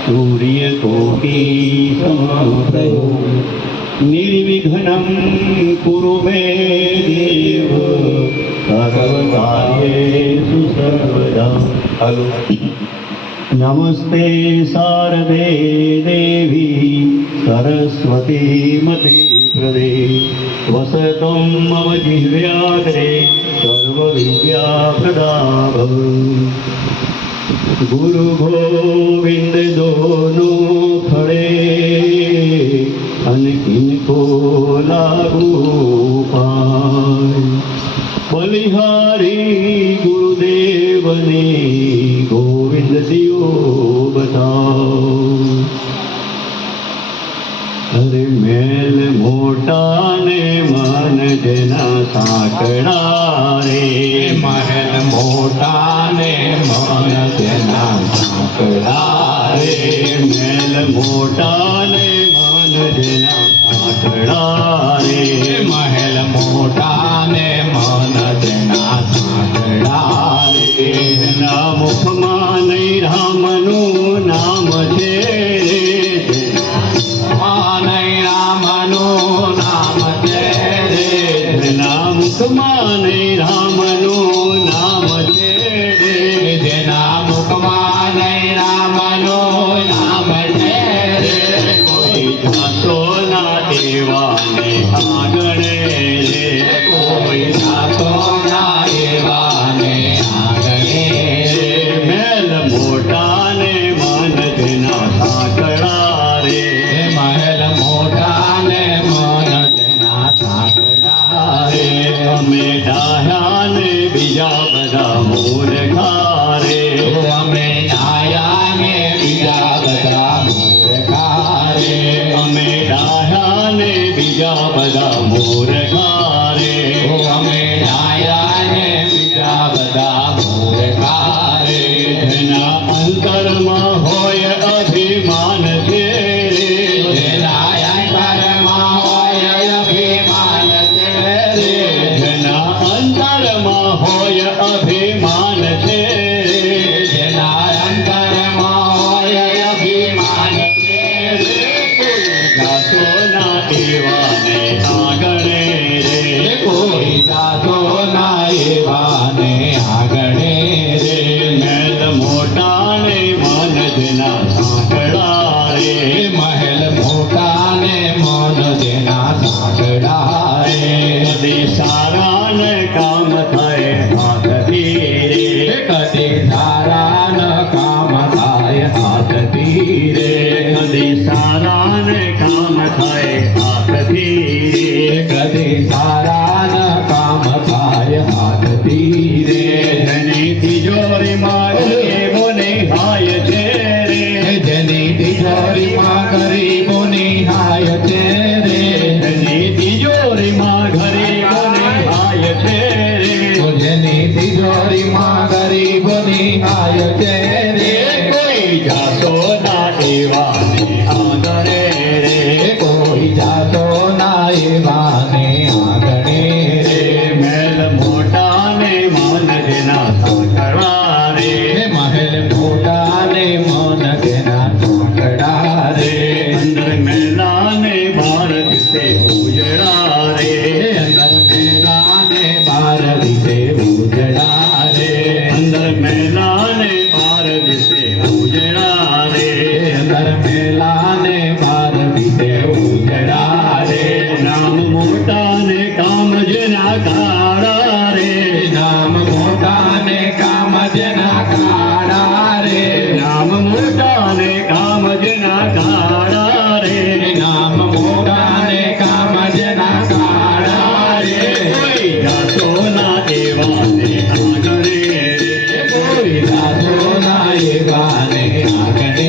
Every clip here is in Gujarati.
सूर्यकोटि समप्रभो निर्विघ्नं कुरु मे देव सर्वकार्येषु सर्वदा। हेलो। नमस्ते शारदे देवी सरस्वती मते प्रदे वसतं मम जिह्वाग्रे सर्वविद्याप्रदा भव। गुरु गोविंद दोनों खड़े किनको लागू पाए। बलिहारी गुरुदेव ने गोविंद दियो बताओ। अरे मेल मोटा ने मन जना साकड़ा रे। महल मोटा ने मन जना साकड़ा रे। मेल मोटा ने मन जना साकड़ा रे। महल मोटा ने मन जना साकड़ा रे। मुख माने रामनु नाम छे रे। माने रामनु नाम छे रे। मुख माने रामनु नाम छे रे। जेना मुख माने रामनु नाम छे रे। कोई जातो ना देवाने आगणे रे। कोई जातो ना देवाने आगणे रे। मेल मोटा ने मन जना साकड़ा रे। महल मोटा ने मन जना साकड़ा रे। અમે ડાહ્યા ને બીજા બધા મૂર્ખા રે. અમે ડાહ્યા ને બીજા બધા મૂર્ખા રે. અમે ડાહ્યા ને બીજા બધા મૂર્ખા રે. અમે ડાહ્યા ને બીજા બધા મૂર્ખા રે. જેના અંતરમાં હોય અભિમાન છે રે. જેના અંતરમાં હોય અભિમાન છે રે. જેના અંતરમાં હોય અભિમાન છે રે. જેના અંતરમાં હોય અભિમાન છે રે. જાતો ના એવાને આગણે રે. કોઈ જાતો ના એવાને આગણે રે. મેલ મોટા ને મન જેના સાંકડા રે. महल मोटा ने मन जेना साकड़ा रे. કદી સારા ને કામ થાય હાથથી રે. कदी सारा न काम थाय हाथथी रे. કદી સારા ને કામ થાય હાથથી રે. कदी सारा न काम थाय हाथथी रे. જેની તિજોરીમાં ગરીબોને હાય છે રે. જેની તિજોરીમાં ગરીબોની હાય છે રે. જેની તિજોરીમાં ગરીબોને હાય છે રે. જેની તિજોરીમાં ગરીબોની હાય છે રે. કોઈ જાતો ના એવાને આંગણે રે. કોઈ જાતો ના એવાને આગણે રે. મેલ મોટા ને મન જેના સાંકળા રે. महल मोटा ने मन जेना साकड़ा रे. અંદર મેલા ને બાર દિશે ઉજળા રે. अंदर मेला ने बार दिसे उजड़ा रे. અંદર મેલા ને બાર દિશે ઉજળા રે. अंदर मेला ने बार दिसे उजड़ा रे. નામ મોટા ને કામ જેના કાળા રે. नाम मोटा ने काम जना काड़ा रे. નામ મોટા ને કામ જેના કાળા રે. नाम मोटा ने काम जना काड़ा रे. કોઈ જાતો ના એવાને આંગણે રે. कोई जातो ना एवाने आगणे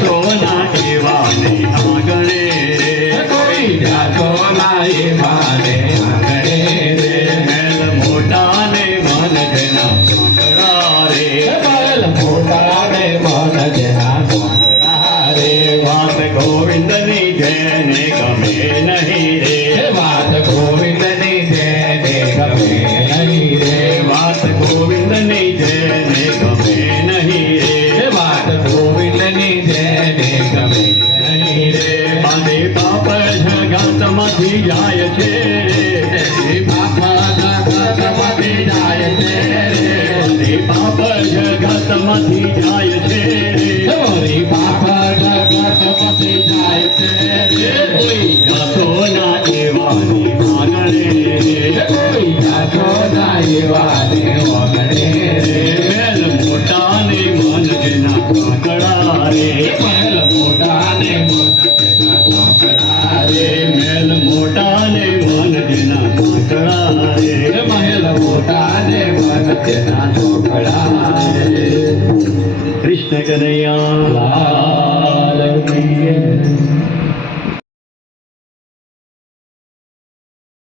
જાતોના એવાને આંગણે કોઈ જાતો નાય માને આંગણે રે મહેલ મોટા ને મન જેના સાંકળા રે મહેલ મોટા ને મન જેના સાંકળા રે વાત ગોવિંદની જેને ગમે નહીં રે વાત ગોવિંદની જેને ગમે નહીં રે વાત ગોવિંદની જેને ગમે નહીં રે વાત ગોવિંદની જેને ગમે નહીં રે બાંધે પાપ જગતમાંથી જાય છે બાપા જગતમાંથી જાય છે બાંધે પાપ જગતમાંથી જાય છે તમારી બાપા જગતમાંથી જાય છે કોઈ જાતોના એવાની આંગણે કોઈ જાતો ના એવાને વગડે રે મહેલ મોટા ને મન જેના સાંકળા રે મહેલ મોટા ને મન જેના સાંકળા રે મહેલ મોટા ને મન જેના સાંકળા રે મહેલ મોટા ને મન જેના સાંકળા રે કૃષ્ણ કનૈયા